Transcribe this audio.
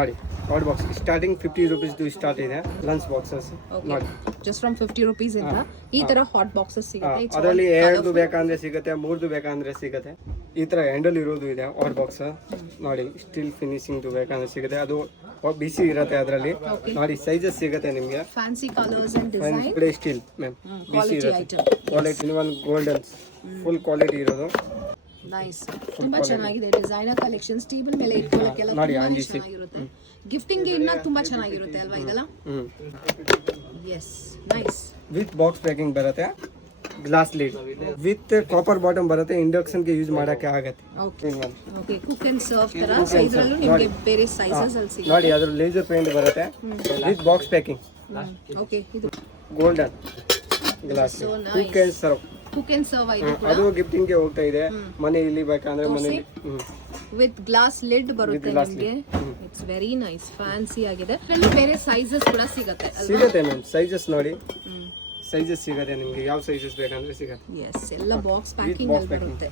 ನೋಡಿ hot box starting 50 rupees start ಇದೆ lunch boxes ನೋಡಿ ಜಸ್ಟ್ ಫ್ರಮ್ 50 rupees ಇಂದ ಈ ತರ ಹಾಟ್ ಬಾಕ್ಸಸ್ ಸಿಗುತ್ತೆ. ಅದರಲ್ಲಿ 2 ಬೇಕಂದ್ರೆ ಸಿಗುತ್ತೆ, 3 ಬೇಕಂದ್ರೆ ಸಿಗುತ್ತೆ. ಈ ತರ ಹ್ಯಾಂಡಲ್ ಇರೋದು ಇದೆ ಹಾಟ್ ಬಾಕ್ಸ್ ನೋಡಿ, ಸ್ಟಿಲ್ ಫಿನಿಶಿಂಗ್ ಬೇಕಂದ್ರೆ ಸಿಗುತ್ತೆ. ಅದು ಬಿಸಿ ಇರುತ್ತೆ ಅದರಲ್ಲಿ ನೋಡಿ. ಸೈಜಸ್ ಸಿಗುತ್ತೆ ನಿಮಗೆ, ಫ್ಯಾನ್ಸಿ ಕಲರ್ಸ್ ಅಂಡ್ ಡಿಸೈನ್ ಪ್ಲೇ ಸ್ಟಿಲ್ ಮ್ಯಾಮ್ ಬಿಸಿ ಇರುತ್ತೆ. Quality in golden full quality ಇರೋದು. ನೈಸ್, ತುಂಬಾ ಚೆನ್ನಾಗಿದೆ. ಡಿಸೈನರ್ ಕಲೆಕ್ಷನ್ಸ್ ಟೇಬಲ್ ಮೇಲೆ ಇಟ್ಕೊಳ್ಳೋಕೆಲ್ಲ ನೋಡಿ, ತುಂಬಾ ಚೆನ್ನಾಗಿರುತ್ತೆ. ಗಿಫ್ಟಿಂಗ್ ಗೆ ಇನ್ನ ತುಂಬಾ ಚೆನ್ನಾಗಿರುತ್ತೆ ಅಲ್ವಾ ಇದೆಲ್ಲ? Yes, nice. With box packing ಬರುತ್ತೆ, glass lid with copper bottom ಬರುತ್ತೆ. ಇಂಡಕ್ಷನ್ ಗೆ ಯೂಸ್ ಮಾಡಕ್ಕೆ ಆಗುತ್ತೆ. ಓಕೆ, ಕುಕ್ ಅಂಡ್ ಸರ್ವ್ ತರ. ಸೊ ಇದರಲ್ಲೂ ನಿಮಗೆ ಬೇರೆ ಸೈಜಸ್ ಅಲ್ಲಿ ಸಿಗುತ್ತೆ ನೋಡಿ. ಅದ್ರ ಲೇಸರ್ ಪೇಂಟ್ ಬರುತ್ತೆ ವಿತ್ ಬಾಕ್ಸ್ ಪ್ಯಾಕಿಂಗ್. ಓಕೆ, ಇದು golden glass cook and serve. Cook and serve ಇದು ಕೂಡ ಅದು ಗಿಫ್ಟಿಂಗ್ ಗೆ ಹೋಗ್ತಾ ಇದೆ. ಮನೆಯಲ್ಲಿ ಬೇಕಂದ್ರೆ ಮನೆಯಲ್ಲಿ ವಿತ್ ಗ್ಲಾಸ್ ಲಿಡ್ ಬರುತ್ತೆ ನಿಮಗೆ. ಇಟ್ಸ್ ವೆರಿ ನೈಸ್, ಫ್ಯಾನ್ಸಿ ಆಗಿದೆ. ಇದರಲ್ಲಿ ಬೇರೆ ಸೈಜಸ್ ಕೂಡ ಸಿಗುತ್ತೆ ಅಲ್ವಾ? ಸಿಗುತ್ತೆ ಮ್ಯಾಮ್. ಸೈಜಸ್ ನೋಡಿ, ಸೈಜಸ್ ಸಿಗುತ್ತೆ ನಿಮಗೆ. ಯಾವ ಸೈಜಸ್ ಬೇಕಂದ್ರೆ ಸಿಗುತ್ತೆ. ಎಸ್, ಎಲ್ಲ ಬಾಕ್ಸ್ ಪ್ಯಾಕಿಂಗ್ ಅಲ್ಲಿ ಬರುತ್ತೆ.